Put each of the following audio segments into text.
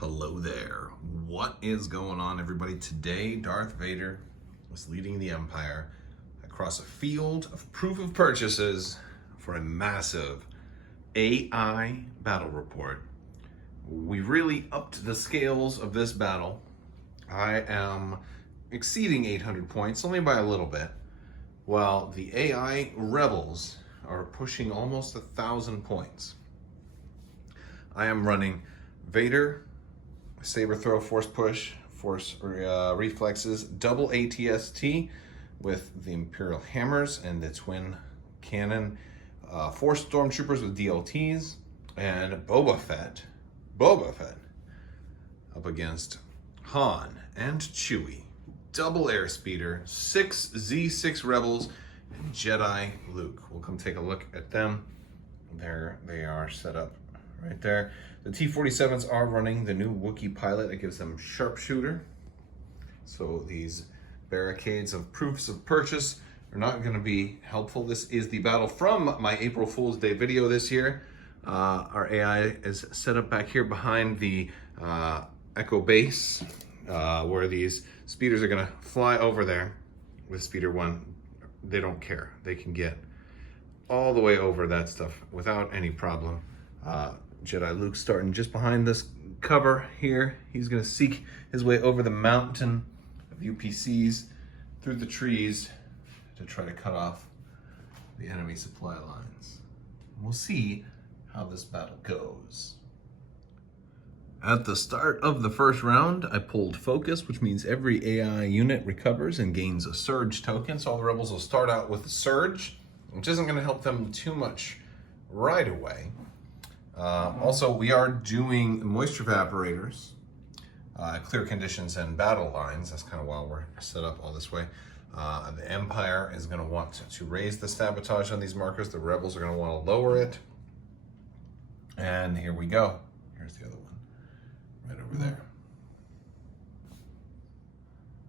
Hello there. What is going on, everybody? Today, Darth Vader was leading the Empire across a field of proof of purchases for a massive AI battle report. We really upped the scales of this battle. I am exceeding 800 points, only by a little bit, while the AI rebels are pushing almost 1,000 points. I am running Vader, Saber Throw, Force Push, Force Reflexes, double ATST with the Imperial Hammers and the Twin Cannon, 4 Stormtroopers with DLTs, and Boba Fett up against Han and Chewie, double Airspeeder, 6 Z6 Rebels, and Jedi Luke. We'll come take a look at them. There they are set up right there. The T-47s are running the new Wookiee pilot that gives them sharpshooter. So these barricades of proofs of purchase are not going to be helpful. This is the battle from my April Fool's Day video this year. Our AI is set up back here behind the Echo base, where these speeders are going to fly over there with Speeder 1. They don't care. They can get all the way over that stuff without any problem. Jedi Luke starting just behind this cover here. He's going to seek his way over the mountain of UPCs through the trees to try to cut off the enemy supply lines. We'll see how this battle goes. At the start of the first round, I pulled focus, which means every AI unit recovers and gains a surge token. So all the rebels will start out with a surge, which isn't going to help them too much right away. Also, we are doing moisture evaporators, clear conditions, and battle lines. That's kind of why we're set up all this way. The Empire is going to want to raise the sabotage on these markers. The rebels are going to want to lower it. And here we go. Here's the other one, right over there.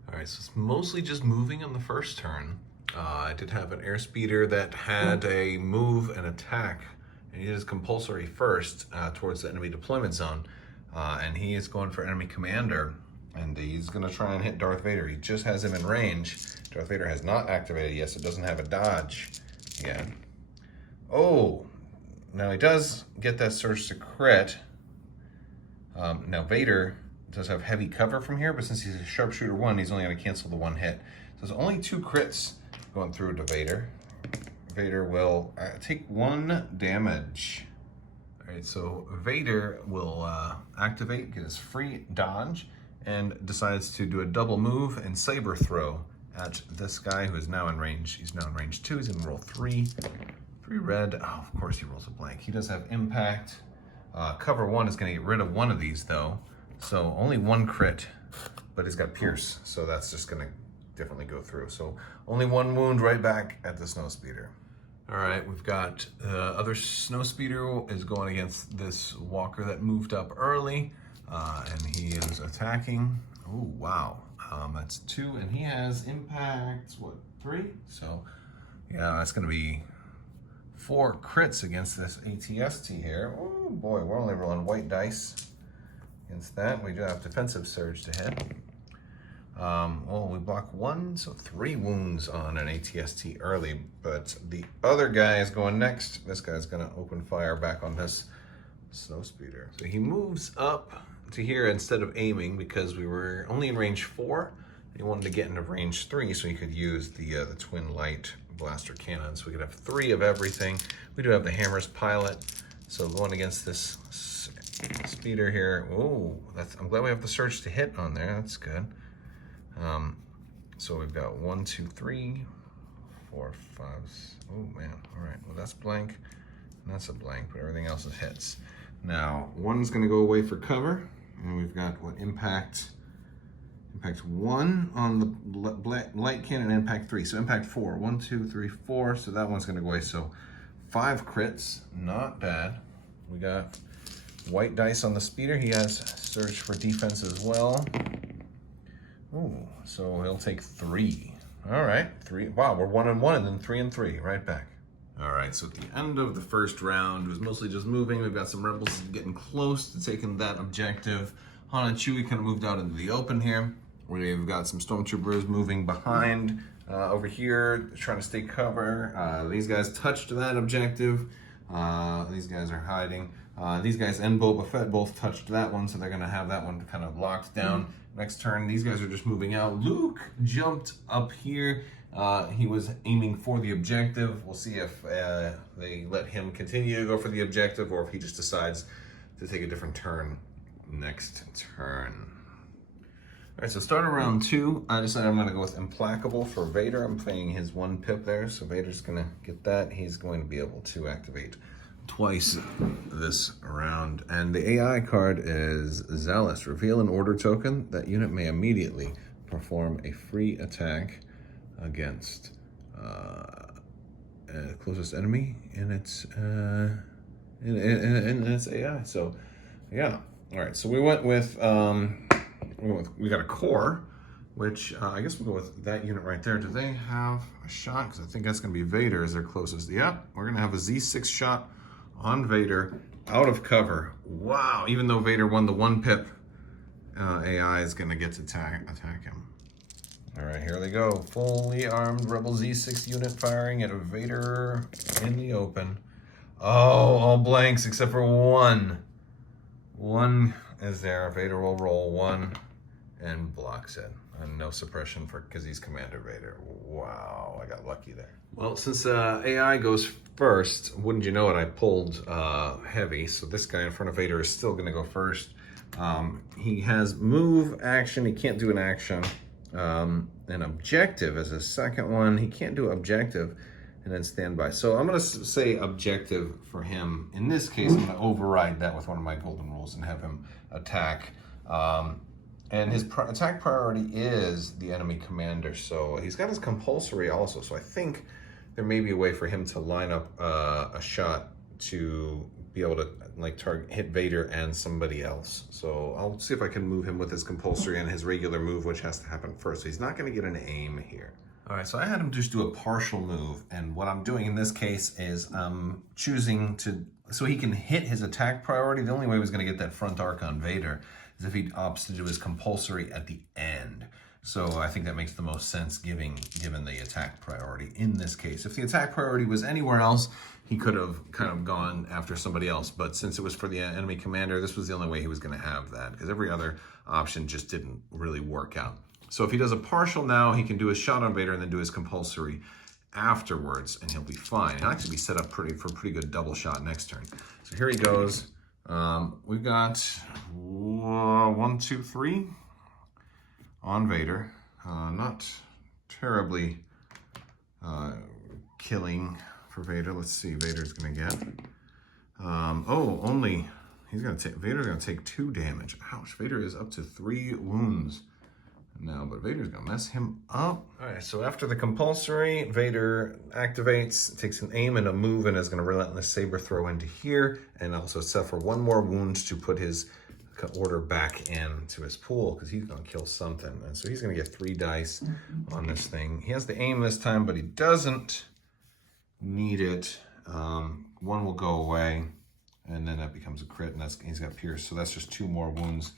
All right, so it's mostly just moving on the first turn. I did have an airspeeder that had a move and attack, and he did his compulsory first towards the enemy deployment zone, and he is going for enemy commander, and he's going to try and hit Darth Vader. He just has him in range. Darth Vader has not activated yet, so it doesn't have a dodge yet. Oh, now he does get that surge to crit. Now Vader does have heavy cover from here, but since he's a sharpshooter 1, he's only going to cancel the 1 hit. So there's only 2 crits going through to Vader. Vader will take 1 damage. All right, so Vader will activate, get his free dodge, and decides to do a double move and saber throw at this guy who is now in range. He's now in range 2. He's gonna roll 3 red. Oh, of course he rolls a blank. He does have impact. Cover 1 is gonna get rid of one of these though. So only 1 crit, but he's got pierce. So that's just gonna definitely go through. So only 1 wound right back at the snowspeeder. All right, we've got other snowspeeder is going against this walker that moved up early, and he is attacking. Oh, wow. That's 2, and he has impact, what, 3? So, yeah, that's going to be 4 crits against this ATST here. Oh, boy, we're only rolling white dice against that. We do have defensive surge to hit. Well, we block 1, so 3 wounds on an ATST early, but the other guy is going next. This guy's gonna open fire back on this snowspeeder. So he moves up to here instead of aiming because we were only in range 4. He wanted to get into range 3 so he could use the twin light blaster cannon. So we could have 3 of everything. We do have the hammers pilot. So going against this speeder here. Oh, I'm glad we have the surge to hit on there. That's good. So we've got 1, 2, 3, 4, 5. Oh man, all right. Well, that's blank, and that's a blank, but everything else is hits. Now, 1's gonna go away for cover, and we've got what impact 1 on the light cannon, impact 3. So impact 4, 1, 2, 3, 4. So that one's gonna go away. So 5 crits, not bad. We got white dice on the speeder. He has surge for defense as well. Ooh, so he'll take 3. All right, 3. Wow, we're 1 and 1, and then 3 and 3, right back. All right, so at the end of the first round, it was mostly just moving. We've got some rebels getting close to taking that objective. Han and Chewie kind of moved out into the open here. We've got some stormtroopers moving behind over here, trying to stay cover. These guys touched that objective. These guys are hiding. These guys and Boba Fett both touched that one, so they're going to have that one kind of locked down. Next turn, these guys are just moving out. Luke jumped up here. He was aiming for the objective. We'll see if they let him continue to go for the objective or if he just decides to take a different turn next turn. All right, so start of round 2. I decided I'm going to go with Implacable for Vader. I'm playing his 1 pip there, so Vader's going to get that. He's going to be able to activate twice this round. And the AI card is Zealous. Reveal an order token. That unit may immediately perform a free attack against closest enemy in its in its AI. So yeah. All right, so we got a core, which I guess we'll go with that unit right there. Do they have a shot? Because I think that's going to be Vader as their closest. Yep, we're going to have a Z6 shot on Vader out of cover. Wow, even though Vader won the 1 pip, AI is going to get to attack him. All right, here they go. Fully armed Rebel Z6 unit firing at a Vader in the open. Oh, all blanks except for one. One is there. Vader will roll 1 and blocks it. And no suppression because he's Commander Vader. Wow, I got lucky there. Well, since AI goes first, wouldn't you know it, I pulled heavy. So this guy in front of Vader is still going to go first. He has move, action. He can't do an action. An objective as a second one. He can't do objective and then standby. So I'm going to say objective for him. In this case, I'm going to override that with one of my golden rules and have him attack. And his attack priority is the enemy commander. So he's got his compulsory also. So I think there may be a way for him to line up a shot to be able to hit Vader and somebody else. So I'll see if I can move him with his compulsory and his regular move, which has to happen first. So he's not going to get an aim here. All right, so I had him just do a partial move. And what I'm doing in this case is I'm choosing to, so he can hit his attack priority. The only way he was going to get that front arc on Vader is if he opts to do his compulsory at the end. So I think that makes the most sense given the attack priority in this case. If the attack priority was anywhere else, he could have kind of gone after somebody else. But since it was for the enemy commander, this was the only way he was going to have that, because every other option just didn't really work out. So if he does a partial now, he can do his shot on Vader and then do his compulsory afterwards, and he'll be fine. He'll actually be set up for a pretty good double shot next turn. So here he goes. We've got 1, 2, 3 on Vader. Not terribly killing for Vader. Let's see, Vader's gonna get. Vader's gonna take 2 damage. Ouch, Vader is up to 3 wounds now, but Vader's gonna mess him up. All right, so after the compulsory, Vader activates, takes an aim and a move, and is gonna relentless saber throw into here, and also suffer 1 more wound to put his order back into his pool, because he's gonna kill something. And so he's gonna get 3 dice on this thing. He has the aim this time, but he doesn't need it. 1 will go away, and then that becomes a crit, and he's got pierce, so that's just 2 more wounds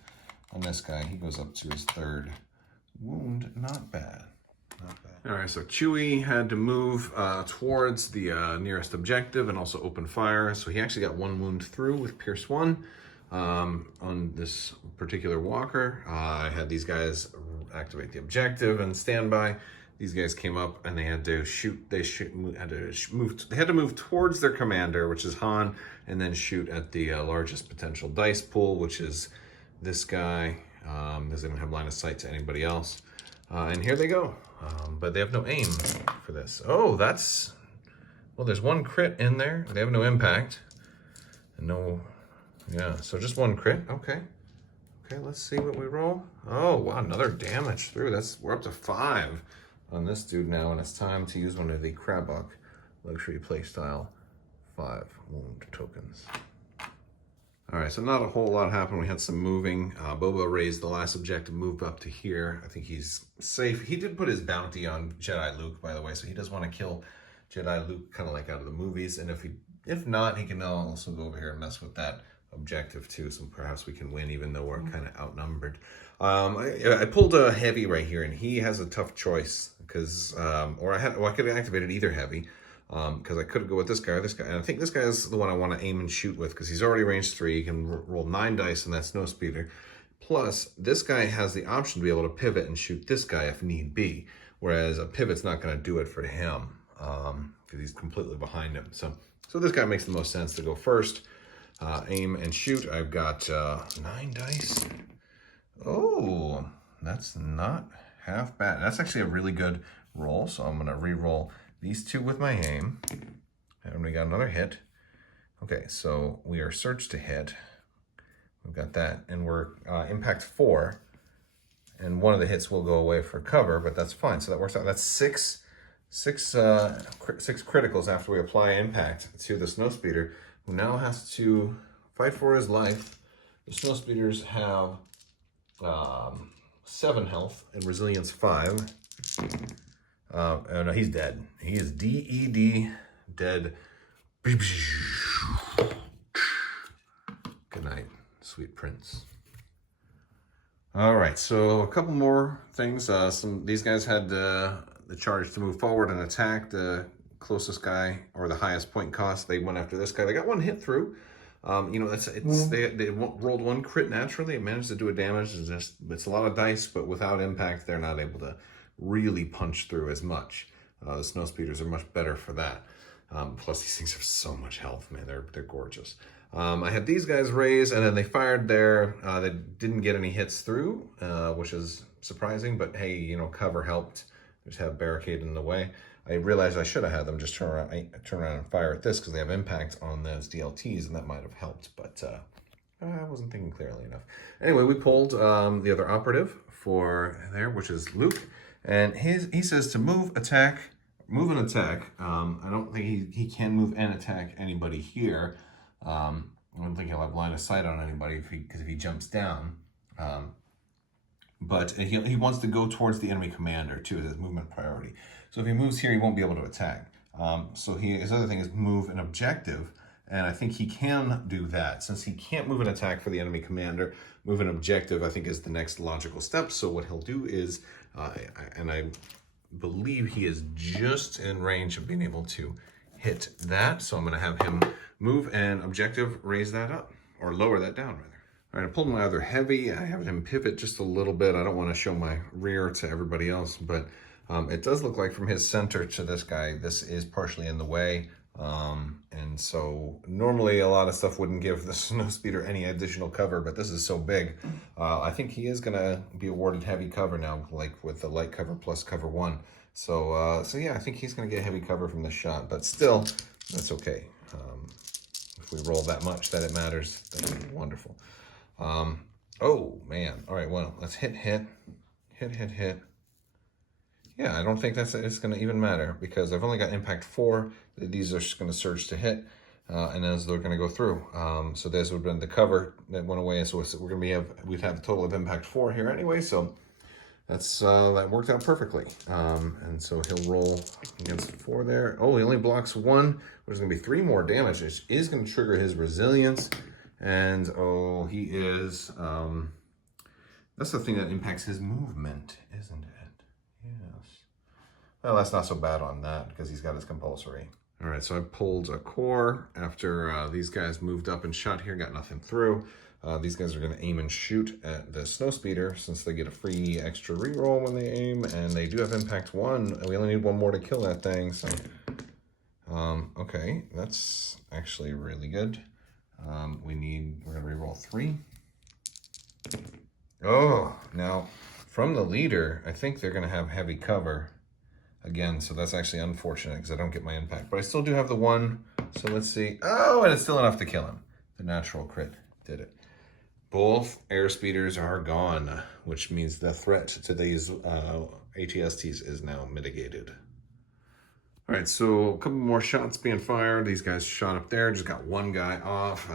on this guy. He goes up to his 3rd wound. Not bad. Not bad. All right, so Chewie had to move towards the nearest objective and also open fire. So he actually got 1 wound through with Pierce 1 on this particular walker. I had these guys activate the objective and standby. These guys came up and they had to shoot. They had to move towards their commander, which is Han, and then shoot at the largest potential dice pool, which is this guy. Doesn't even have line of sight to anybody else. And here they go. But they have no aim for this. Oh, well, there's 1 crit in there. They have no impact. And no, yeah, so just 1 crit. Okay. Okay, let's see what we roll. Oh, wow, another damage through. We're up to 5 on this dude now, and it's time to use one of the Crabbok luxury playstyle 5 wound tokens. All right, so not a whole lot happened. We had some moving. Boba raised the last objective, moved up to here. I think he's safe. He did put his bounty on Jedi Luke, by the way, so he does want to kill Jedi Luke, kind of like out of the movies. And if not, he can also go over here and mess with that objective too, so perhaps we can win even though we're kind of outnumbered. I pulled a heavy right here, and he has a tough choice because, or I could have activated either heavy, because I could go with this guy or this guy, and I think this guy is the one I want to aim and shoot with because he's already range 3. He can roll 9 dice, and that's no speeder. Plus, this guy has the option to be able to pivot and shoot this guy if need be, whereas a pivot's not going to do it for him because he's completely behind him. So this guy makes the most sense to go first. Aim and shoot. I've got 9 dice. Oh, that's not half bad. That's actually a really good roll, so I'm going to re-roll these 2 with my aim. And we got another hit. Okay, so we are surge to hit. We've got that, and we're impact 4, and one of the hits will go away for cover, but that's fine. So that works out. That's six criticals after we apply impact to the snowspeeder, who now has to fight for his life. The snowspeeders have 7 health and resilience 5. Oh no, he's dead. He is DED, dead. Good night, sweet prince. All right, so a couple more things. These guys had the charge to move forward and attack the closest guy or the highest point cost. They went after this guy. They got 1 hit through. You know, they rolled 1 crit naturally. It managed to do a damage. It's a lot of dice, but without impact, they're not able to really punch through as much. The snowspeeders are much better for that. Plus, these things have so much health, man. They're gorgeous. I had these guys raise, and then they fired there. They didn't get any hits through, which is surprising, but hey, you know, cover helped. Just have barricade in the way. I realized I should have had them just turn around and fire at this because they have impact on those DLTs, and that might have helped, but I wasn't thinking clearly enough. Anyway, we pulled the other operative for there, which is Luke, and he says to move and attack. I don't think he can move and attack anybody here. I don't think he'll have line of sight on anybody because if he jumps down. But he wants to go towards the enemy commander too as his movement priority. So if he moves here, he won't be able to attack. So his other thing is move an objective, and I think he can do that. Since he can't move an attack for the enemy commander, move an objective I think is the next logical step. So what he'll do is, and I believe he is just in range of being able to hit that. So I'm going to have him move an objective, raise that up, or lower that down rather. All right, I pulled my other heavy. I have him pivot just a little bit. I don't want to show my rear to everybody else, but it does look like from his center to this guy, this is partially in the way. And so normally a lot of stuff wouldn't give the snowspeeder any additional cover, but this is so big. I think he is going to be awarded heavy cover now, like with the light cover plus cover 1. So yeah, I think he's going to get heavy cover from this shot, but still, that's okay. If we roll that much that it matters, that's wonderful. Oh man. All right, well, let's hit. Yeah, I don't think it's going to even matter because I've only got impact 4. These are just going to surge to hit, and as they're going to go through. So this would have been the cover that went away, so we're going to we'd have a total of impact 4 here anyway. So that's that worked out perfectly. And so he'll roll against 4 there. Oh, he only blocks 1. There's going to be 3 more damage. It is going to trigger his resilience, and oh, he is. That's the thing that impacts his movement, isn't it? Yes. Well, that's not so bad on that because he's got his compulsory. All right, so I pulled a core after these guys moved up and shot here, got nothing through. These guys are going to aim and shoot at the snowspeeder since they get a free extra reroll when they aim, and they do have impact 1. We only need 1 more to kill that thing. So, okay, that's actually really good. We're going to reroll 3. Oh, now from the leader, I think they're going to have heavy cover again, so that's actually unfortunate because I don't get my impact, but I still do have the 1. So let's see. Oh, and it's still enough to kill him. The natural crit did it. Both airspeeders are gone, which means the threat to these ATSTs is now mitigated. All right, so a couple more shots being fired. These guys shot up there, just got 1 guy off.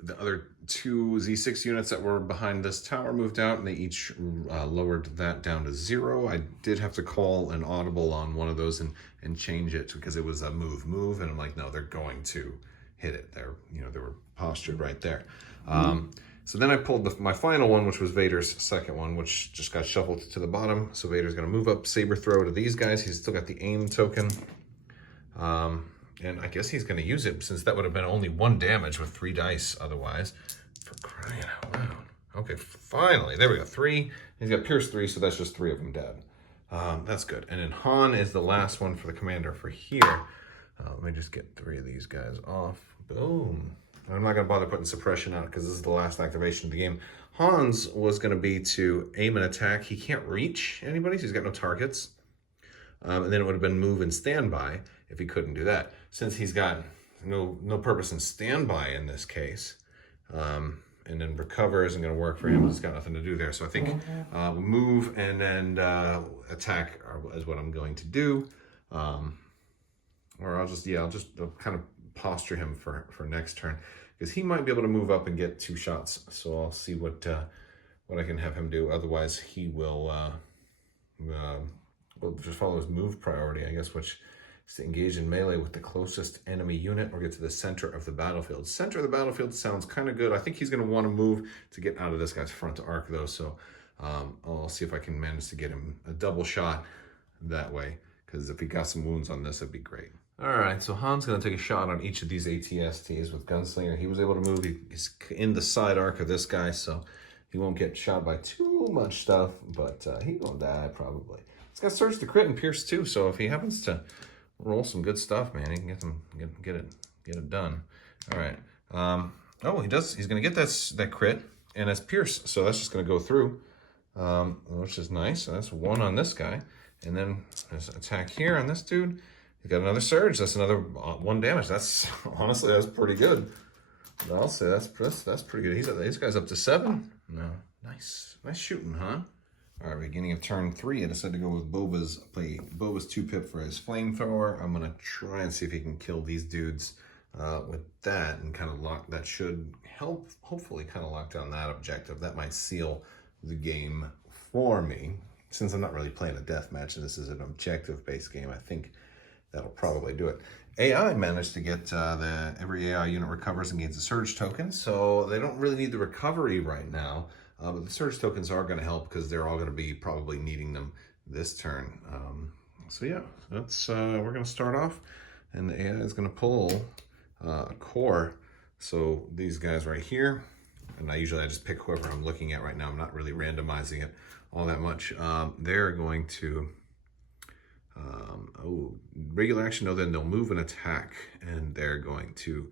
The other 2 Z6 units that were behind this tower moved out, and they each lowered that down to 0. I did have to call an audible on one of those and change it because it was a move, and I'm like, no, they're going to hit it. They were postured right there. So then I pulled my final one, which was Vader's second one, which just got shuffled to the bottom. So Vader's going to move up Saber Throw to these guys. He's still got the aim token. And I guess he's going to use it, since that would have been only 1 damage with 3 dice otherwise. For crying out loud. Okay, finally. There we go. 3. He's got Pierce 3, so that's just 3 of them dead. That's good. And then Han is the last one for the commander for here. Let me just get 3 of these guys off. Boom. I'm not going to bother putting suppression on it because this is the last activation of the game. Han's was going to be to aim and attack. He can't reach anybody, so he's got no targets. And then it would have been move and standby if he couldn't do that. Since he's got no purpose in standby in this case, and then recover isn't going to work for him. He's got nothing to do there. So I think move and then attack is what I'm going to do. Or I'll just kind of posture him for next turn, because he might be able to move up and get 2 shots. So I'll see what I can have him do. Otherwise, he will just follow his move priority, I guess, which is to engage in melee with the closest enemy unit or get to the center of the battlefield. Center of the battlefield sounds kind of good. I think he's going to want to move to get out of this guy's front arc, though. So I'll see if I can manage to get him a double shot that way, because if he got some wounds on this, it'd be great. All right, so Han's going to take a shot on each of these ATSTs with Gunslinger. He was able to move. He's in the side arc of this guy, so he won't get shot by too much stuff, but he won't die probably. He's got Surge to crit and Pierce too, so if he happens to roll some good stuff, man, he can get it done. All right. Oh, he does. He's going to get that crit, and that's Pierce, so that's just going to go through, which is nice. So that's 1 on this guy, and then there's attack here on this dude. He's got another Surge. That's another 1 damage. That's honestly, that's pretty good. I'll say that's pretty good. This guy's up to 7. No, nice shooting, huh? All right, beginning of turn 3, I decided to go with play Boba's 2-pip for his flamethrower. I'm gonna try and see if he can kill these dudes with that, and kind of lock. That should help, hopefully, kind of lock down that objective. That might seal the game for me, since I'm not really playing a deathmatch and this is an objective-based game. I think that'll probably do it. AI managed to get every AI unit recovers and gains a Surge token, so they don't really need the recovery right now. But the Surge tokens are going to help, because they're all going to be probably needing them this turn. So yeah, that's we're going to start off, and the AI is going to pull a core. So these guys right here, and I just pick whoever I'm looking at right now. I'm not really randomizing it all that much. They're going to regular action. No, then they'll move and attack, and they're going to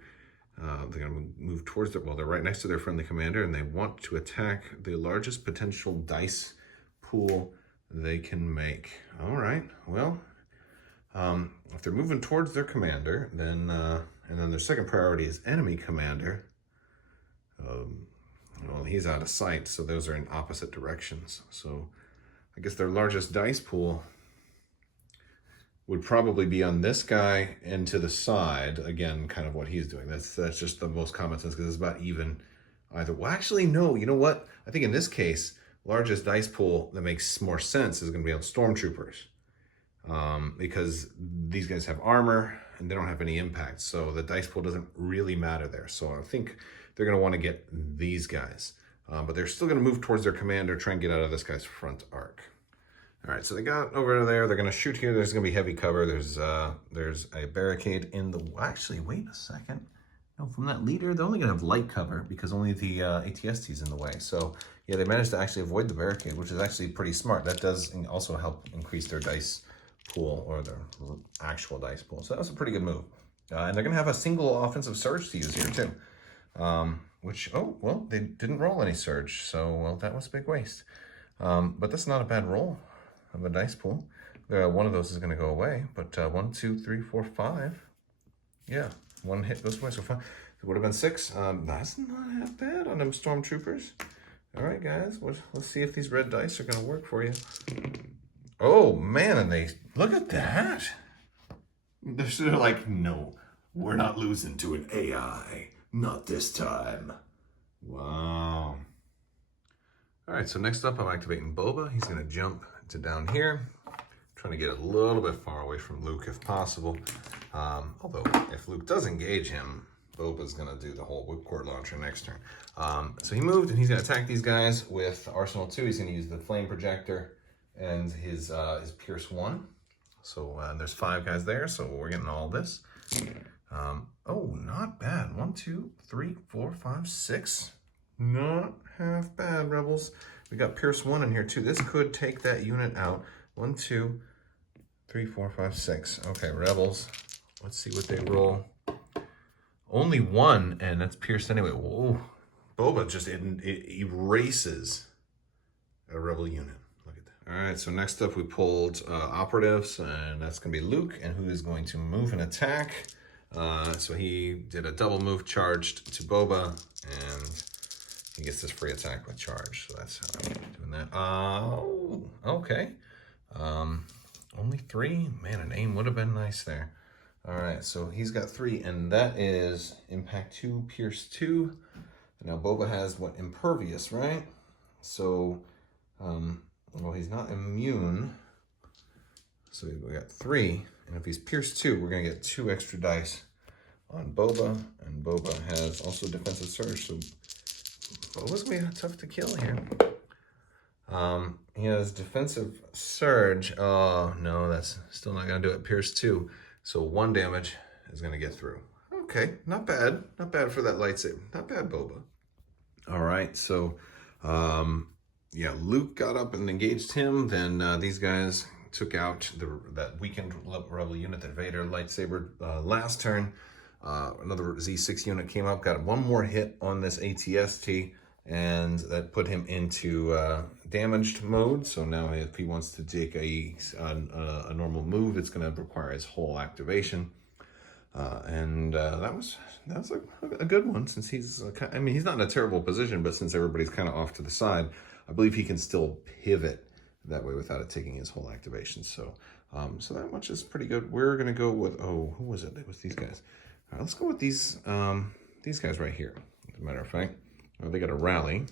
move towards they're right next to their friendly commander, and they want to attack the largest potential dice pool they can make. All right, well, if they're moving towards their commander, then and then their second priority is enemy commander, well, he's out of sight, so those are in opposite directions. So I guess their largest dice pool would probably be on this guy and to the side. Again, kind of what he's doing. That's just the most common sense, because it's about even either. Well, actually, no. You know what? I think in this case, largest dice pool that makes more sense is going to be on Stormtroopers, because these guys have armor and they don't have any impact. So the dice pool doesn't really matter there. So I think they're going to want to get these guys. But they're still going to move towards their commander, try and get out of this guy's front arc. All right, so they got over there. They're going to shoot here. There's going to be heavy cover. There's a barricade in the... Actually, wait a second. No, from that leader, they're only going to have light cover, because only the ATST is in the way. So, yeah, they managed to actually avoid the barricade, which is actually pretty smart. That does also help increase their dice pool, or their actual dice pool. So that was a pretty good move. And they're going to have a single offensive Surge to use here, too. Oh, well, they didn't roll any Surge. So, well, that was a big waste. But that's not a bad roll of a dice pool. One of those is going to go away, but 1, 2, 3, 4, 5. Yeah, 1 hit goes away, so 5. It would have been 6. That's not half bad on them Stormtroopers. All right, guys, let's see if these red dice are going to work for you. Oh, man, and they... Look at that. They're like, no, we're not losing to an AI. Not this time. Wow. All right, so next up, I'm activating Boba. He's going to jump to down here, trying to get a little bit far away from Luke if possible. Although, if Luke does engage him, Boba's gonna do the whole whipcord launcher next turn. So he moved and he's gonna attack these guys with Arsenal 2. He's gonna use the flame projector and his Pierce 1. So there's 5 guys there, so we're getting all this. Oh, not bad. 1, 2, 3, 4, 5, 6. Not half bad, Rebels. We got Pierce 1 in here too. This could take that unit out. 1, 2, 3, 4, 5, 6. Okay, Rebels. Let's see what they roll. Only 1, and that's pierced anyway. Whoa. Boba just it erases a Rebel unit. Look at that. All right, so next up we pulled operatives, and that's going to be Luke, and who is going to move and attack. So he did a double move, charged to Boba, and he gets this free attack with charge. So that's how I'm doing that. Oh, okay. Only 3? Man, an aim would have been nice there. All right, so he's got 3, and that is Impact 2, Pierce 2. Now Boba has what, Impervious, right? So, well, he's not immune. So we got 3, and if he's Pierce 2, we're gonna get 2 extra dice on Boba, and Boba has also Defensive Surge, so Boba's gonna be tough to kill here. He has Defensive Surge. Oh, no, that's still not gonna do it. Pierce 2. So 1 damage is going to get through. Okay, not bad. Not bad for that lightsaber. Not bad, Boba. All right, so, yeah, Luke got up and engaged him. Then these guys took out that weakened Rebel unit that Vader lightsabered last turn. Another Z6 unit came up, got 1 more hit on this ATST, and that put him into damaged mode. So now if he wants to take a normal move, it's going to require his whole activation. That was a good one, since he's, I mean, he's not in a terrible position, but since everybody's kind of off to the side, I believe he can still pivot that way without it taking his whole activation. So, so that much is pretty good. We're going to go with, oh, who was it? It was these guys. All right, let's go with these guys right here, as a matter of fact. Oh, they got a rally.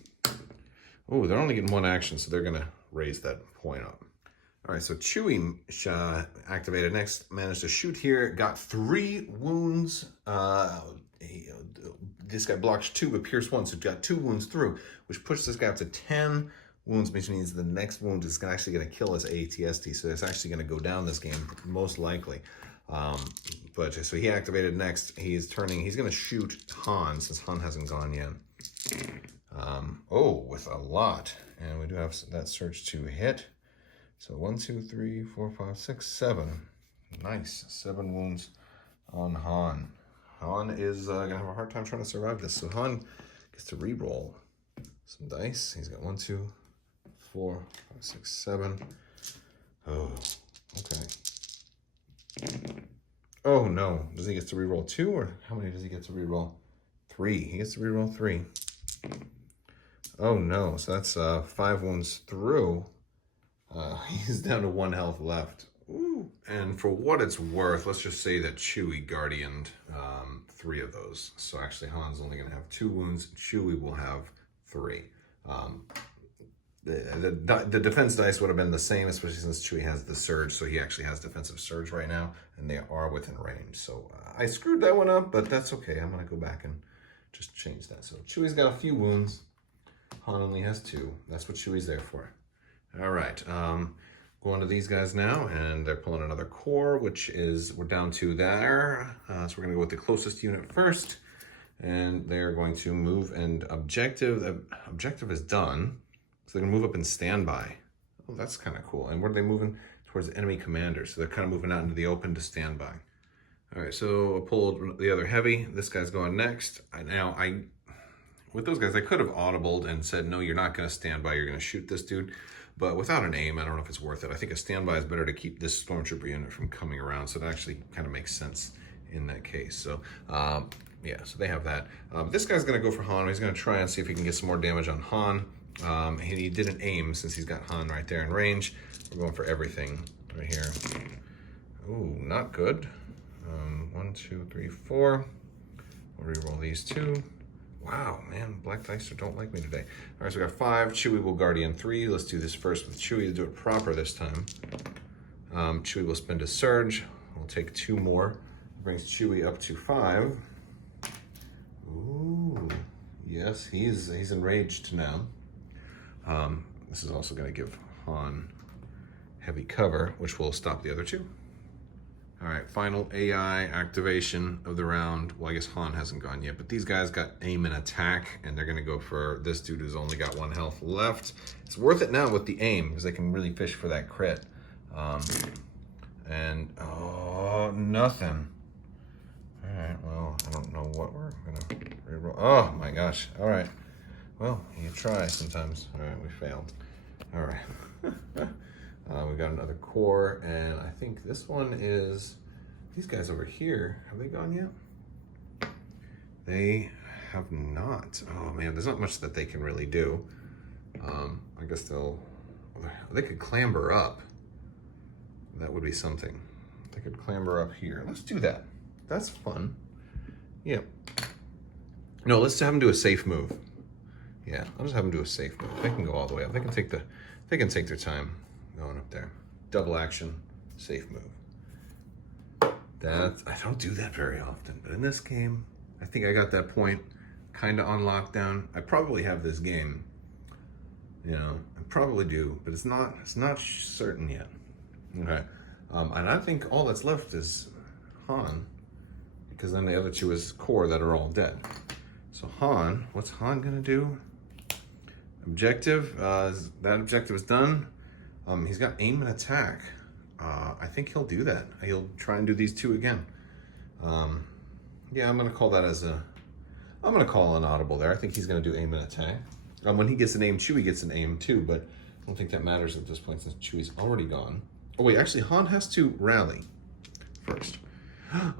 Oh, they're only getting 1 action, so they're going to raise that point up. All right, so Chewie activated next, managed to shoot here, got 3 wounds. This guy blocks 2 with Pierce 1, so got 2 wounds through, which pushes this guy up to 10 wounds, which means the next wound is actually going to kill his ATST, so it's actually going to go down this game, most likely. So he activated next. He's going to shoot Han, since Han hasn't gone yet. Oh, with a lot. And we do have that surge to hit. So 1, 2, 3, 4, 5, 6, 7. Nice. 7 wounds on Han. Han is going to have a hard time trying to survive this. So Han gets to re-roll some dice. He's got 1, 2, 4, 5, 6, 7. Oh, okay. Oh, no. Does he get to re-roll 2, or how many does he get to re-roll? 3. He gets to re-roll 3. Oh, no. So that's 5 wounds through. He's down to 1 health left. Ooh. And for what it's worth, let's just say that Chewie guardianed 3 of those. So actually, Han's only going to have 2 wounds. Chewie will have 3. The defense dice would have been the same, especially since Chewie has the surge, so he actually has defensive surge right now, and they are within range. So I screwed that one up, but that's okay. I'm going to go back and just change that. So Chewie's got a few wounds. Han only has 2. That's what Chewie's there for. All right. Going to these guys now, and they're pulling another core, which is, we're down to there. So we're going to go with the closest unit first, and they're going to move and objective. The objective is done. So they're going to move up in standby. Oh, that's kind of cool. And where are they moving? Towards the enemy commander. So they're kind of moving out into the open to standby. All right, so I pulled the other heavy. This guy's going next. With those guys, I could have audibled and said, no, you're not going to stand by. You're going to shoot this dude. But without an aim, I don't know if it's worth it. I think a standby is better to keep this Stormtrooper unit from coming around. So that actually kind of makes sense in that case. So, yeah, so they have that. This guy's going to go for Han. He's going to try and see if he can get some more damage on Han. He didn't aim since he's got Han right there in range. We're going for everything right here. Ooh, not good. 1, 2, 3, 4. We'll re-roll these 2. Wow, man, black dice don't like me today. All right, so we got 5. Chewie will guardian 3. Let's do this first with Chewie to do it proper this time. Chewie will spend a surge. We'll take 2 more. Brings Chewie up to 5. Ooh, yes, he's enraged now. This is also going to give Han heavy cover, which will stop the other two. All right, final AI activation of the round. Well, I guess Han hasn't gone yet, but these guys got aim and attack, and they're going to go for this dude who's only got 1 health left. It's worth it now with the aim, because they can really fish for that crit. And, oh, nothing. All right, well, I don't know what we're going to reroll. Oh, my gosh. All right. Well, you try sometimes. All right, we failed. All right. We got another core, and I think this one is these guys over here. Have they gone yet? They have not. Oh man, there's not much that they can really do. I guess they could clamber up. That would be something. They could clamber up here. Let's do that. That's fun. Yeah. No, let's have them do a safe move. Yeah, I'll just have them do a safe move. They can go all the way up. They can take their time going up there. Double action, safe move. I don't do that very often, but in this game, I think I got that point kind of on lockdown. I probably have this game, you know, I probably do, but it's not certain yet. Okay, and I think all that's left is Han, because then the other two is core that are all dead. So Han, what's Han gonna do? Objective, that objective is done. He's got aim and attack. I think he'll do that. He'll try and do these two again. Yeah, I'm gonna call that I'm gonna call an audible there. I think he's gonna do aim and attack. When he gets an aim, Chewie gets an aim too, but I don't think that matters at this point since Chewie's already gone. Oh wait, actually Han has to rally first.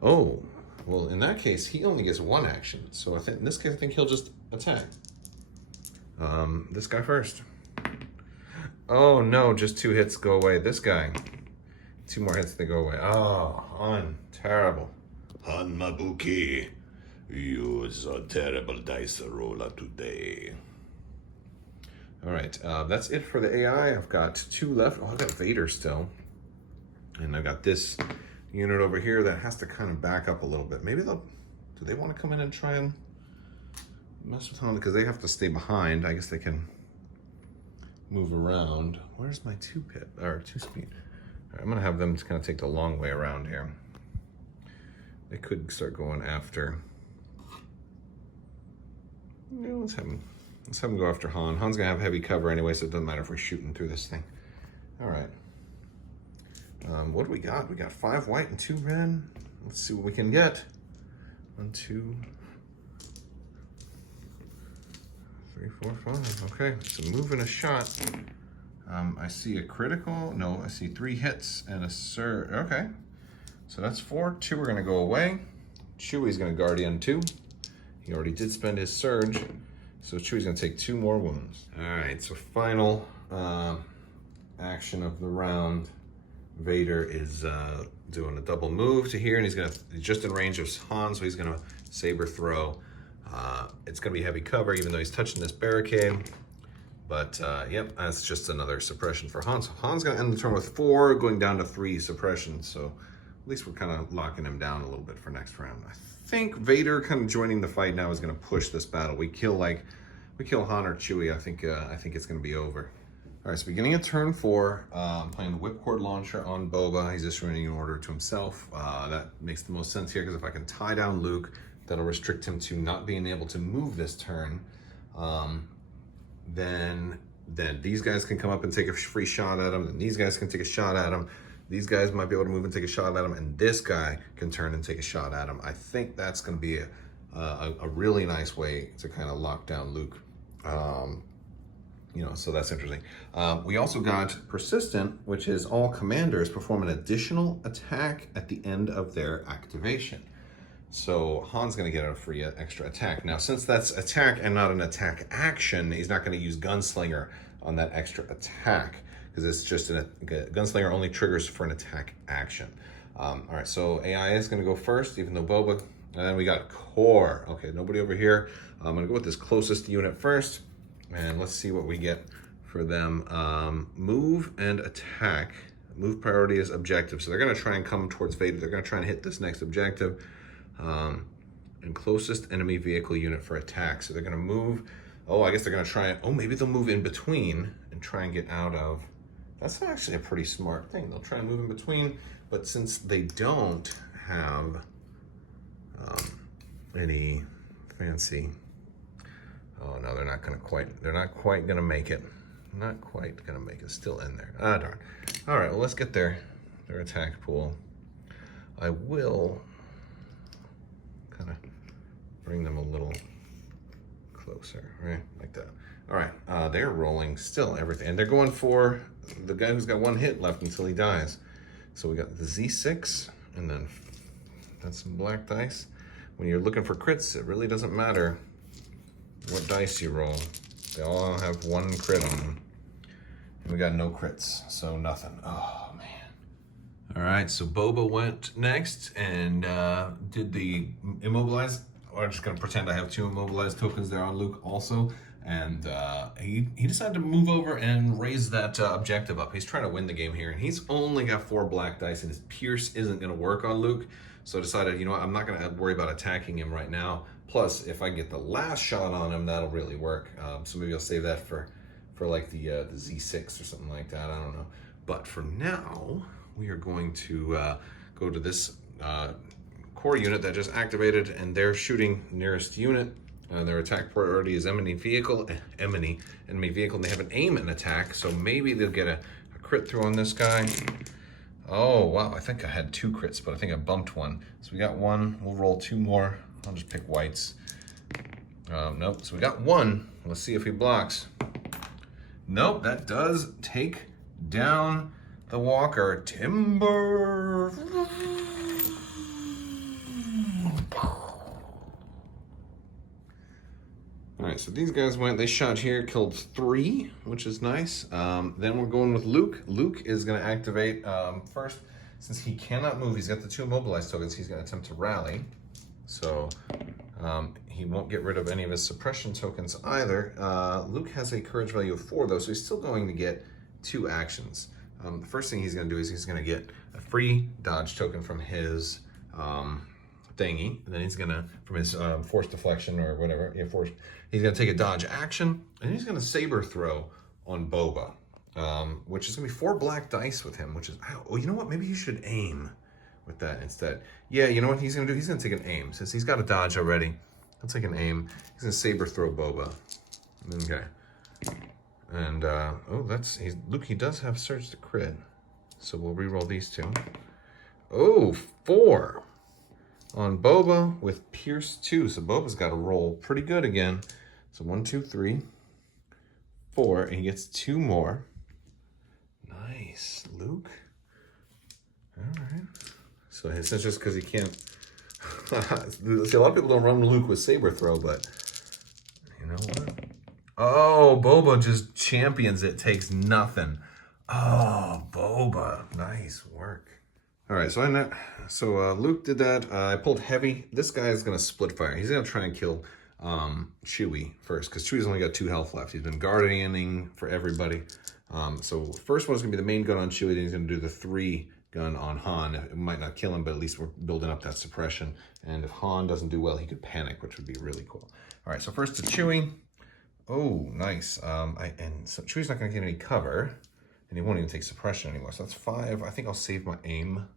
Oh, well in that case, he only gets 1 action. So I think in this case, I think he'll just attack. This guy first. Oh no, just 2 hits go away. This guy, 2 more hits, they go away. Oh, Han, terrible. Han Mabuki, use a terrible dice roller today. All right, that's it for the AI. I've got 2 left. Oh, I've got Vader still. And I've got this unit over here that has to kind of back up a little bit. Maybe do they want to come in and try and mess with Han? Because they have to stay behind. I guess they can move around. Where's my 2-pip or 2-speed? Right, I'm gonna have them just kind of take the long way around here. They could start going after. Yeah, let's have them go after Han. Han's gonna have heavy cover anyway, so it doesn't matter if we're shooting through this thing. All right. What do we got? We got 5 white and 2 red. Let's see what we can get. 1, 2, 3, 4, 5. Okay, so move and a shot. I see a critical. No, I see 3 hits and a surge. Okay, so that's 4. 2 are gonna go away. Chewie's gonna Guardian 2. He already did spend his surge, so Chewie's gonna take 2 more wounds. All right, so final action of the round. Vader is doing a double move to here, and he's just in range of Han, so he's gonna saber throw. It's gonna be heavy cover, even though he's touching this barricade. But yep, that's just another suppression for Han. So Han's gonna end the turn with 4, going down to 3 suppressions. So at least we're kind of locking him down a little bit for next round. I think Vader kind of joining the fight now is gonna push this battle. We kill Han or Chewie, I think it's gonna be over. All right, so beginning of turn 4, playing the Whipcord Launcher on Boba. He's issuing an order to himself. That makes the most sense here, because if I can tie down Luke, that'll restrict him to not being able to move this turn. Then these guys can come up and take a free shot at him, and these guys can take a shot at him. These guys might be able to move and take a shot at him, and this guy can turn and take a shot at him. I think that's gonna be a really nice way to kind of lock down Luke. You know, so that's interesting. We also got Persistent, which is all commanders perform an additional attack at the end of their activation. So Han's gonna get a free extra attack. Now, since that's attack and not an attack action, he's not gonna use Gunslinger on that extra attack, because it's just Gunslinger only triggers for an attack action. All right, so AI is gonna go first, even though Boba, and then we got Core. Okay, nobody over here. I'm gonna go with this closest unit first. And let's see what we get for them. Move and attack. Move priority is objective. So they're going to try and come towards Vader. They're going to try and hit this next objective. and closest enemy vehicle unit for attack. So they're going to move. Oh, I guess they're going to try it. Oh, maybe they'll move in between and try and get out of. That's actually a pretty smart thing. They'll try and move in between, but since they don't have any fancy. Oh no, they're not quite gonna make it. Not quite gonna make it. Still in there. Ah, darn. All right, well, let's get their attack pool. I will kind of bring them a little closer, right? Like that. All right, they're rolling still everything. And they're going for the guy who's got one hit left until he dies. So we got the Z6, and then that's some black dice. When you're looking for crits, it really doesn't matter what dice you roll. They all have one crit on them. And we got no crits, so nothing. Oh, man. All right, so Boba went next and did the immobilize. I'm just gonna pretend I have 2 immobilized tokens there on Luke also. And he decided to move over and raise that objective up. He's trying to win the game here, and he's only got 4 black dice, and his Pierce isn't gonna work on Luke. So I decided, you know what, I'm not gonna worry about attacking him right now. Plus, if I get the last shot on him, that'll really work. So maybe I'll save that for like the Z6 or something like that, I don't know. But for now, we are going to go to this core unit that just activated, and they're shooting nearest unit. Their attack priority is enemy vehicle, and they have an aim and attack, so maybe they'll get a crit through on this guy. Oh, wow, I think I had 2 crits, but I think I bumped one. So we got 1, we'll roll 2 more. I'll just pick whites. Nope, so we got 1. Let's see if he blocks. Nope, that does take down the walker. Timber. All right, so these guys went, they shot here, killed 3, which is nice. Then we're going with Luke. Luke is gonna activate first. Since he cannot move, he's got the 2 immobilized tokens, he's gonna attempt to rally. So he won't get rid of any of his suppression tokens either. Luke has a courage value of 4 though, so he's still going to get 2 actions. The first thing he's gonna do is he's gonna get a free dodge token from his thingy, and then he's gonna, from his force deflection or whatever, he's gonna take a dodge action, and he's gonna saber throw on Boba, which is gonna be 4 black dice with him, which is, oh, you know what, maybe he should aim with that instead. Yeah, you know what he's gonna do? He's gonna take an aim. Since he's got a dodge already, he'll take an aim. He's gonna saber throw Boba. Okay. And, oh, Luke, he does have Surge to crit. So we'll re-roll these 2. Oh, 4 on Boba with Pierce 2. So Boba's got to roll pretty good again. So 1, 2, 3, 4, and he gets 2 more. Nice, Luke. All right. So it's just because he can't. See, a lot of people don't run Luke with saber throw, but you know what? Oh, Boba just champions it, takes nothing. Oh, Boba, nice work. All right, so Luke did that. I pulled heavy. This guy is gonna split fire. He's gonna try and kill Chewie first, because Chewie's only got 2 health left. He's been guardianing for everybody. So first one is gonna be the main gun on Chewie. Then he's gonna do the 3 gun on Han. It might not kill him, but at least we're building up that suppression. And if Han doesn't do well, he could panic, which would be really cool. All right, so first to Chewie. Oh, nice. And so Chewie's not gonna get any cover, and he won't even take suppression anymore. So that's 5. I think I'll save my aim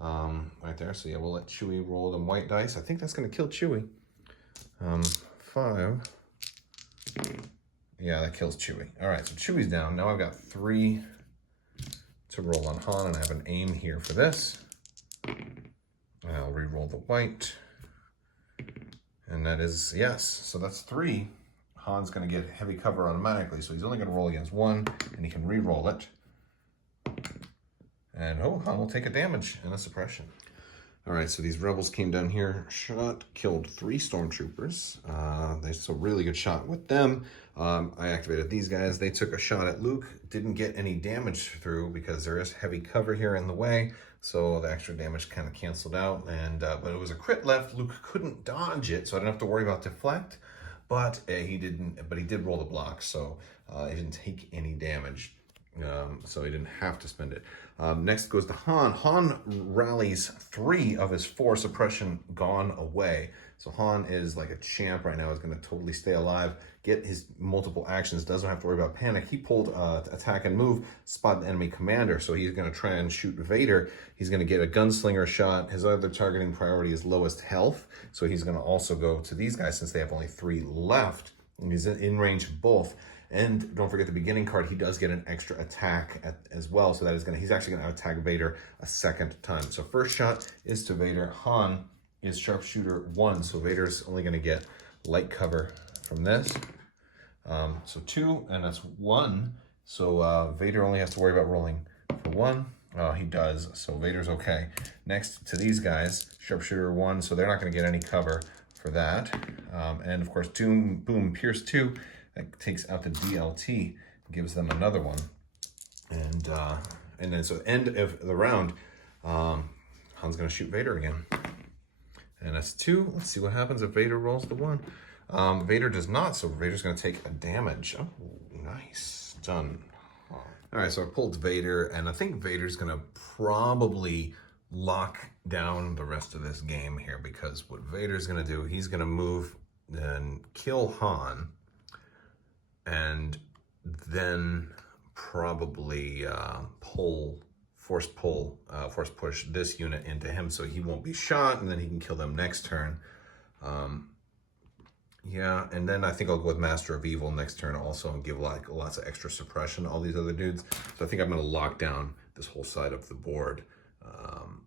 right there. So yeah, we'll let Chewie roll them white dice. I think that's gonna kill Chewie. 5. Yeah, that kills Chewie. All right, so Chewie's down. Now I've got 3 to roll on Han, and I have an aim here for this. I'll re-roll the white. And that is, yes, so that's 3. Han's gonna get heavy cover automatically, so he's only gonna roll against 1, and he can re-roll it. And oh, Han will take a damage and a suppression. All right, so these rebels came down here, killed 3 stormtroopers. That's a really good shot with them. I activated these guys. They took a shot at Luke, didn't get any damage through because there is heavy cover here in the way. So the extra damage kind of canceled out. And but it was a crit left. Luke couldn't dodge it, so I didn't have to worry about deflect. But he did roll the block, so he didn't take any damage. so he didn't have to spend it. Next goes to Han. Han rallies 3 of his 4 suppression gone away. So Han is like a champ right now. He's going to totally stay alive, get his multiple actions, doesn't have to worry about panic. He pulled attack and move, spot the enemy commander. So he's going to try and shoot Vader. He's going to get a gunslinger shot. His other targeting priority is lowest health. So he's going to also go to these guys since they have only 3 left. And he's in range of both. And don't forget the beginning card, he does get an extra attack as well. So that is he's actually gonna attack Vader a 2nd time. So first shot is to Vader. Han is sharpshooter 1. So Vader's only gonna get light cover from this. So 2, and that's 1. So Vader only has to worry about rolling for 1. He does, so Vader's okay. Next to these guys, sharpshooter 1, so they're not gonna get any cover for that. And of course, boom, Pierce 2. That takes out the DLT, gives them another one. And then so end of the round, Han's gonna shoot Vader again. And that's 2. Let's see what happens if Vader rolls the 1. Vader does not, so Vader's gonna take a damage. Oh, nice, done. All right, so I pulled Vader, and I think Vader's gonna probably lock down the rest of this game here, because what Vader's gonna do, he's gonna move and kill Han, and then probably force push this unit into him so he won't be shot, and then he can kill them next turn. Yeah, and then I think I'll go with Master of Evil next turn also and give like lots of extra suppression to all these other dudes. So I think I'm going to lock down this whole side of the board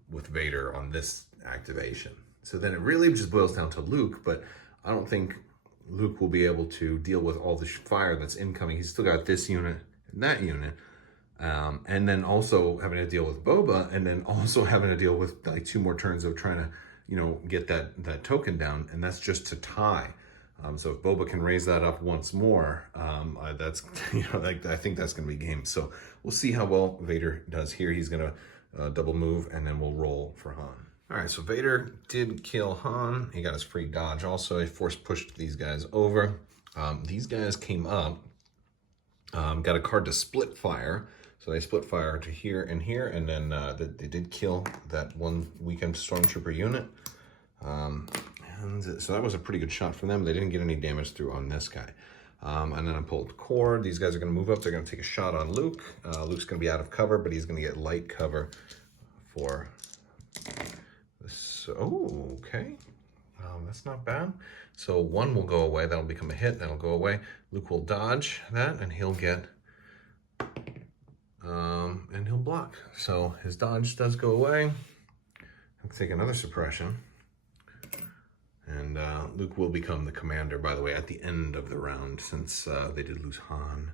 with Vader on this activation. So then it really just boils down to Luke, but I don't think Luke will be able to deal with all the fire that's incoming. He's still got this unit and that unit. And then also having to deal with Boba, and then also having to deal with like 2 more turns of trying to, you know, get that token down, and that's just to tie. So if Boba can raise that up once more, that's, you know, like I think that's going to be game. So we'll see how well Vader does here. He's going to double move, and then we'll roll for Han. All right, so Vader did kill Han. He got his free dodge also. He force pushed these guys over. These guys came up, got a card to split fire. So they split fire to here, and then they did kill that one weakened stormtrooper unit. And so that was a pretty good shot from them. They didn't get any damage through on this guy. And then I pulled the cord. These guys are going to move up. They're going to take a shot on Luke. Luke's going to be out of cover, but he's going to get light cover for this. Oh, okay. That's not bad. So 1 will go away. That'll become a hit. That'll go away. Luke will dodge that, and he'll get... and he'll block. So his dodge does go away. I'll take another suppression. And Luke will become the commander, by the way, at the end of the round, since they did lose Han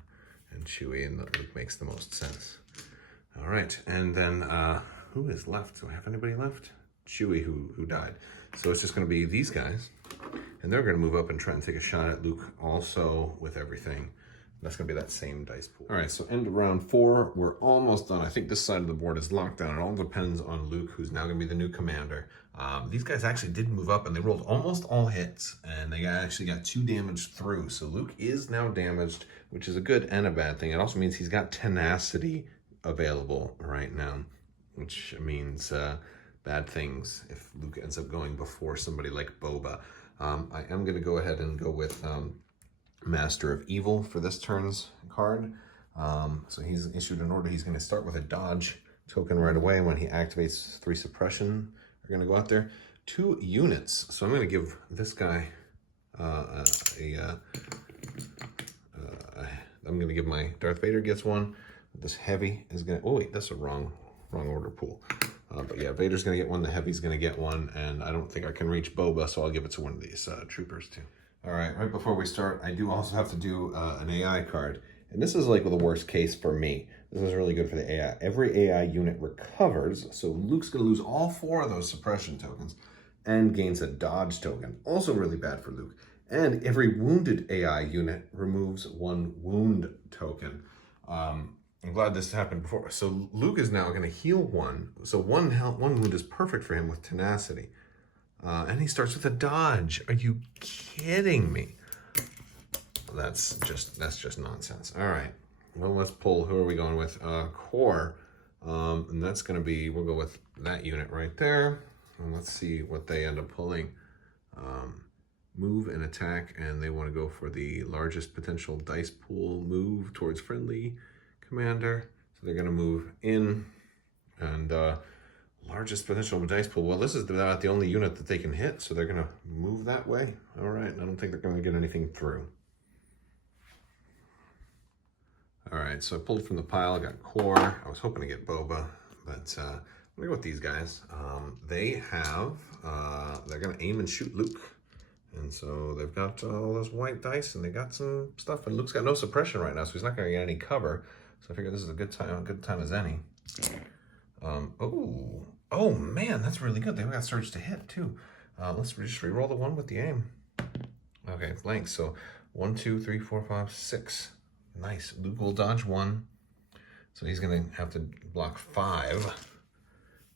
and Chewie, and Luke makes the most sense. All right, and then who is left? Do I have anybody left? Chewie, who died. So it's just going to be these guys, and they're going to move up and try and take a shot at Luke also with everything. That's going to be that same dice pool. All right, so end of round 4. We're almost done. I think this side of the board is locked down. It all depends on Luke, who's now going to be the new commander. These guys actually did move up, and they rolled almost all hits, and they actually got 2 damage through. So Luke is now damaged, which is a good and a bad thing. It also means he's got tenacity available right now, which means bad things if Luke ends up going before somebody like Boba. I am going to go ahead and go with... Master of Evil for this turn's card. So he's issued an order. He's going to start with a dodge token right away. When he activates 3 suppression, are going to go out there. 2 units. So I'm going to give this guy I'm going to give my Darth Vader gets 1. This heavy is going to... Oh, wait, that's a wrong order pool. But yeah, Vader's going to get 1. The heavy's going to get 1. And I don't think I can reach Boba, so I'll give it to one of these troopers too. All right before we start, I do also have to do an AI card. And this is like the worst case for me. This is really good for the AI. Every AI unit recovers, so Luke's going to lose all 4 of those suppression tokens and gains a dodge token. Also really bad for Luke. And every wounded AI unit removes 1 wound token. I'm glad this happened before. So Luke is now going to heal 1. So 1 wound is perfect for him with tenacity. And he starts with a dodge. Are you kidding me? That's just nonsense. All right. Well, let's pull. Who are we going with? Core. And that's going to be, we'll go with that unit right there. And let's see what they end up pulling. Move and attack, and they want to go for the largest potential dice pool move towards friendly commander. So they're going to move in, and largest potential dice pool. Well, this is not the only unit that they can hit, so they're going to move that way. All right, I don't think they're going to get anything through. All right, so I pulled from the pile. I got Core. I was hoping to get Boba, but I'm going to go with these guys. They have, they're going to aim and shoot Luke. And so they've got all those white dice, and they got some stuff. And Luke's got no suppression right now, so he's not going to get any cover. So I figure this is a good time as any. Oh man, that's really good. They got Surge to hit too. Let's just re-roll the one with the aim. Okay, blank. So 1, 2, 3, 4, 5, 6. Nice. Luke will dodge 1, so he's going to have to block 5.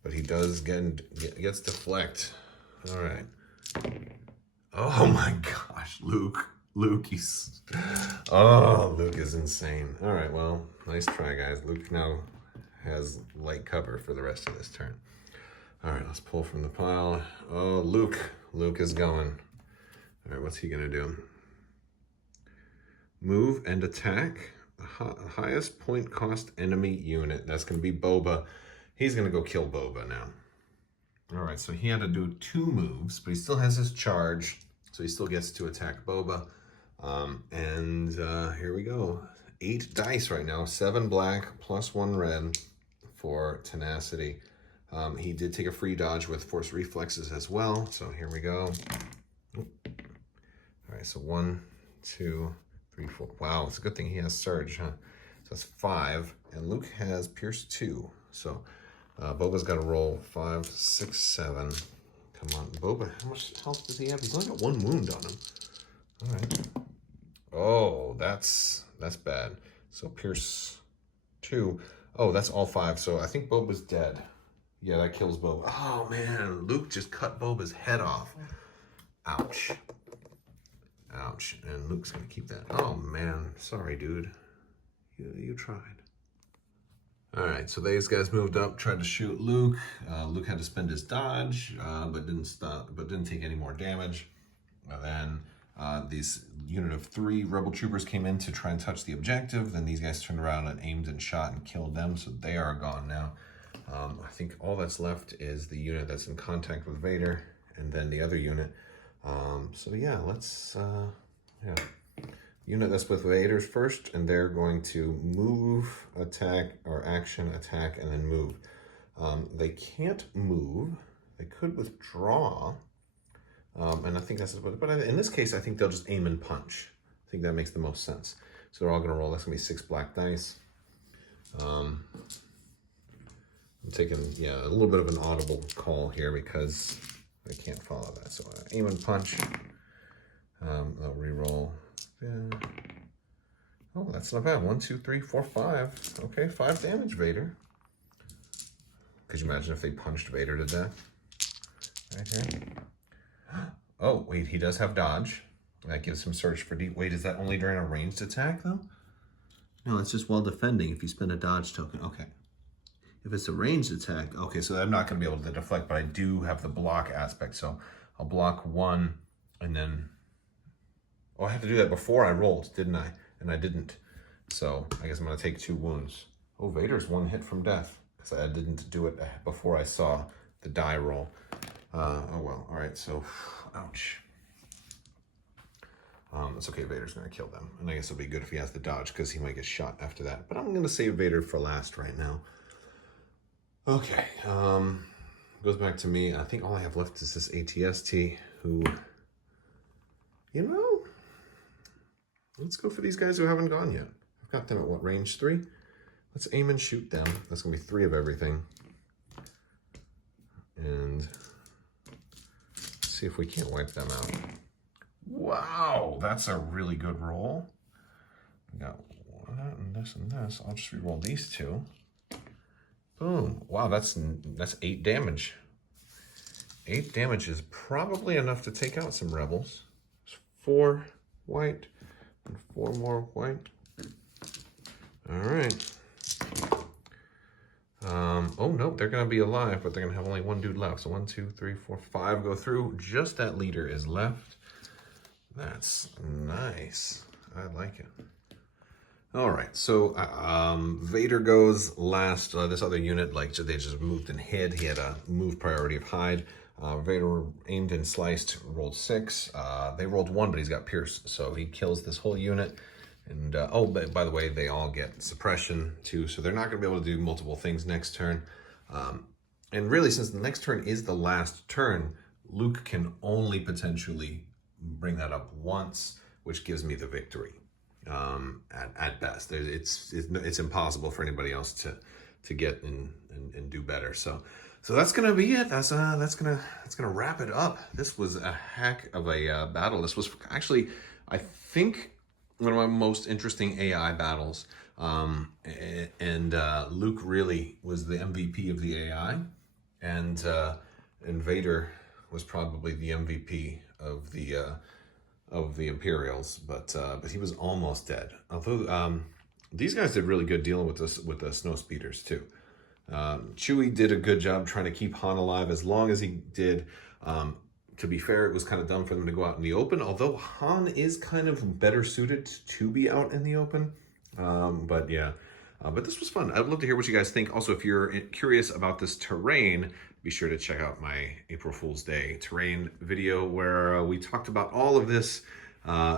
But he does gets deflect. All right. Oh my gosh, Luke, Luke is insane. All right, well, nice try, guys. Luke now has light cover for the rest of this turn. All right, let's pull from the pile. Oh, Luke is going. All right, what's he gonna do? Move and attack the highest point cost enemy unit. That's gonna be Boba. He's gonna go kill Boba now. All right, so he had to do 2 moves, but he still has his charge, so he still gets to attack Boba. Here we go. 8 dice right now, 7 black plus 1 red for tenacity. He did take a free dodge with force reflexes as well, so here we go. All right, so 1, 2, 3, 4. Wow, it's a good thing he has surge, huh? So that's 5, and Luke has pierce 2, so Boba's got to roll 5, 6, 7. Come on, Boba, how much health does he have? He's only got 1 wound on him. All right. Oh, that's bad. So pierce 2. Oh, that's all 5. So I think Boba's dead. Yeah, that kills Boba. Oh man, Luke just cut Boba's head off. Ouch. Ouch. And Luke's gonna keep that. Oh man, sorry, dude. You tried. All right, so these guys moved up, tried to shoot Luke. Luke had to spend his dodge, but didn't take any more damage. And then these unit of 3 rebel troopers came in to try and touch the objective. Then these guys turned around and aimed and shot and killed them, so they are gone now. I think all that's left is the unit that's in contact with Vader, and then the other unit. So yeah, let's unit that's with Vader's first, and they're going to move, attack, or action, attack, and then move. They can't move. They could withdraw, and I think that's, but in this case, I think they'll just aim and punch. I think that makes the most sense. So they're all going to roll. That's going to be 6 black dice. I'm taking, a little bit of an audible call here because I can't follow that. So aim and punch. I'll re-roll. Yeah. Oh, that's not bad. 1, 2, 3, 4, 5. Okay, 5 damage, Vader. Could you imagine if they punched Vader to death? Right here. Oh, wait, he does have dodge. That gives him search for deep. Wait, is that only during a ranged attack, though? No, it's just while defending if you spend a dodge token. Okay. If it's a ranged attack, okay, so I'm not going to be able to deflect, but I do have the block aspect. So I'll block 1, and then... Oh, I had to do that before I rolled, didn't I? And I didn't. So I guess I'm going to take 2 wounds. Oh, Vader's 1 hit from death, because I didn't do it before I saw the die roll. Oh, well. All right, so... Ouch. It's okay, Vader's going to kill them. And I guess it'll be good if he has the dodge, because he might get shot after that. But I'm going to save Vader for last right now. Okay, goes back to me. I think all I have left is this ATST, who, let's go for these guys who haven't gone yet. I've got them at what, range 3? Let's aim and shoot them. That's gonna be 3 of everything. And see if we can't wipe them out. Wow, that's a really good roll. We got that and this and this. I'll just re-roll these 2. Boom. Wow, that's 8 damage. 8 damage is probably enough to take out some rebels. There's 4 white and 4 more white. All right. Oh no, they're gonna be alive, but they're gonna have only one dude left. So 1, 2, 3, 4, 5 go through. Just that leader is left. That's nice. I like it. All right, so Vader goes last. This other unit, like they just moved and hid. He had a move priority of hide. Vader aimed and sliced, rolled 6. They rolled 1, but he's got Pierce, so he kills this whole unit. And oh, by the way, they all get suppression too, so they're not going to be able to do multiple things next turn. And really, since the next turn is the last turn, Luke can only potentially bring that up once, which gives me the victory. At best, it's impossible for anybody else to get and do better. So that's gonna be it. That's gonna wrap it up. This was a heck of a battle. This was actually, I think, one of my most interesting AI battles. And Luke really was the MVP of the AI, and Vader was probably the MVP of the Imperials, but he was almost dead. Although these guys did really good dealing with the snow speeders too. Chewie did a good job trying to keep Han alive as long as he did. To be fair, it was kind of dumb for them to go out in the open, although Han is kind of better suited to be out in the open. But yeah, but this was fun. I'd love to hear what you guys think. Also, if you're curious about this terrain, be sure to check out my April Fool's Day terrain video where we talked about all of this.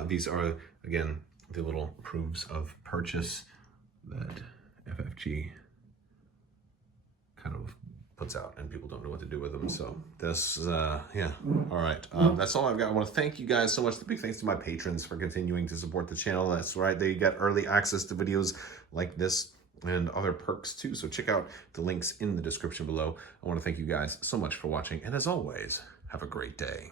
These are, again, the little proofs of purchase that FFG kind of puts out, and people don't know what to do with them. So this, yeah. All right. That's all I've got. I want to thank you guys so much. The big thanks to my patrons for continuing to support the channel. That's right. They get early access to videos like this and other perks too. So check out the links in the description below. I want to thank you guys so much for watching. And as always, have a great day.